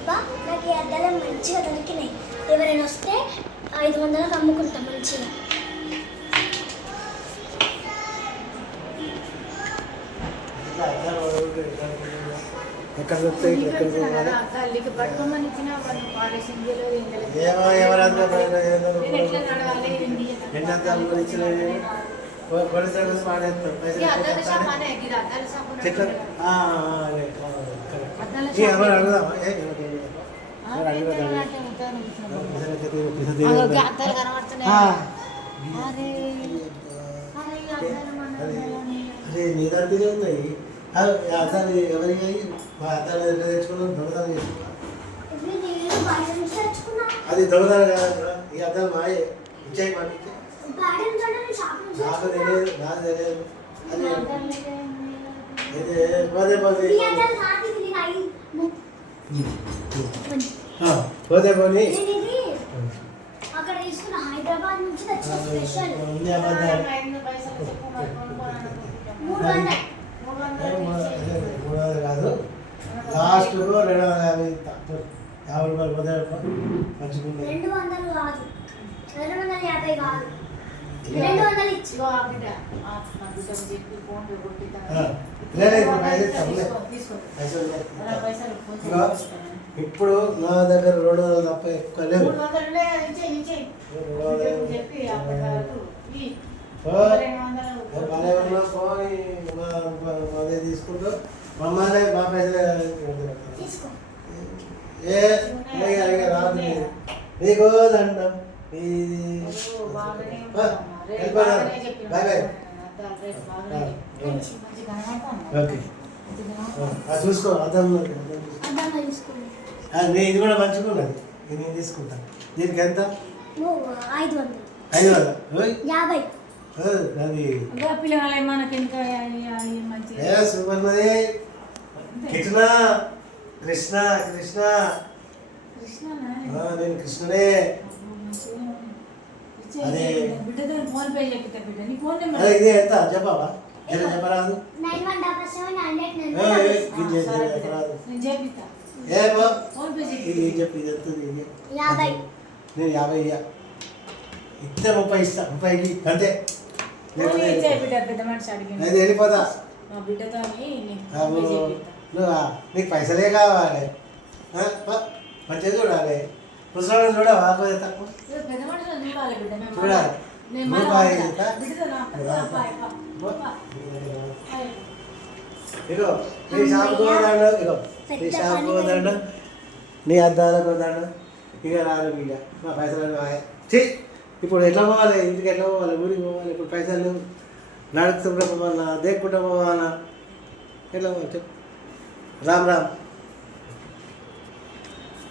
అబ్బా నాకు ఈ అద్దాలు మంచిగా దొరికినాయి. ఎవరైనా వస్తే 500కి అమ్ముకుంటాం మంచిగా. ఎక్కడ దొరుకుతాయి? ఎన్నద్దాలు ఇచ్చిన కొనసాగు పాడేస్తాం చెట్ల అడుగుదామా? అరే నీ దగ్గరే ఉన్నాయి అద్దాలు. ఎవరికి అద్దాలు ఎట్లా తెచ్చుకున్నాం? దొంగతనం చేసుకున్నాం. అది దొంగతనం కాదు. ఈ అద్దాలు మాయే ఇచ్చాయి మాకు. నాకు తెలియదు, నాకు తెలియదు. అది అయితే పోతే పోతే పోతే పోనీ అక్కడ తీసుకున్న హైదరాబాద్ నుంచి తెచ్చిన స్పెషల్ 300 కాదు, లాస్ట్ 250 రూపాయలు పోతే మంచిగా 200 కాదు, 250 కాదు, 200 ఇచ్చి ఇప్పుడు నా దగ్గర 200 తప్ప ఎక్కువ లేవు. అదే తీసుకుంటూ మమ్మల్ని మా పైసలే రాదు నీకు దండం. Bye bye. ఓకే చూసుకో అర్థం. ఇది కూడా మంచుకున్నది, ఇది నేను తీసుకుంటాను. దీనికి ఎంత? 500. 500 అది సూపర్మది. కృష్ణ కృష్ణ కృష్ణ నేను కృష్ణనే. అదే ఇది ఎంత చెప్పవా? చెప్పరాదు. చెప్పి నేను 50 ఇయ్య, ఇస్తే 30 ఇస్తా. 30కి అంతే. అది వెళ్ళిపోతా. నీకు పైసలే కావాలి, మంచిగా చూడాలి. పుస్తకాలు చూడవా? తక్కువ చూడాలి. ఇగో నీ షాప్కి పోదాడు, ఇగో నీ షాప్కి పోదాడు, నీ అద్దాలకు పోదాడు. ఇక రాదు ఇక మా పైసలు చీ. ఇప్పుడు ఎట్లా పోవాలి? ఇంటికి ఎట్లా పోవాలి? ఊరికి పోవాలి. ఇప్పుడు పైసలు లేవు. నడుచుకుంటూ పోవాలా? దేక్కుంటూ పోవాలా? ఎట్లా పోవాలి చెప్పు? రామ్ రామ్.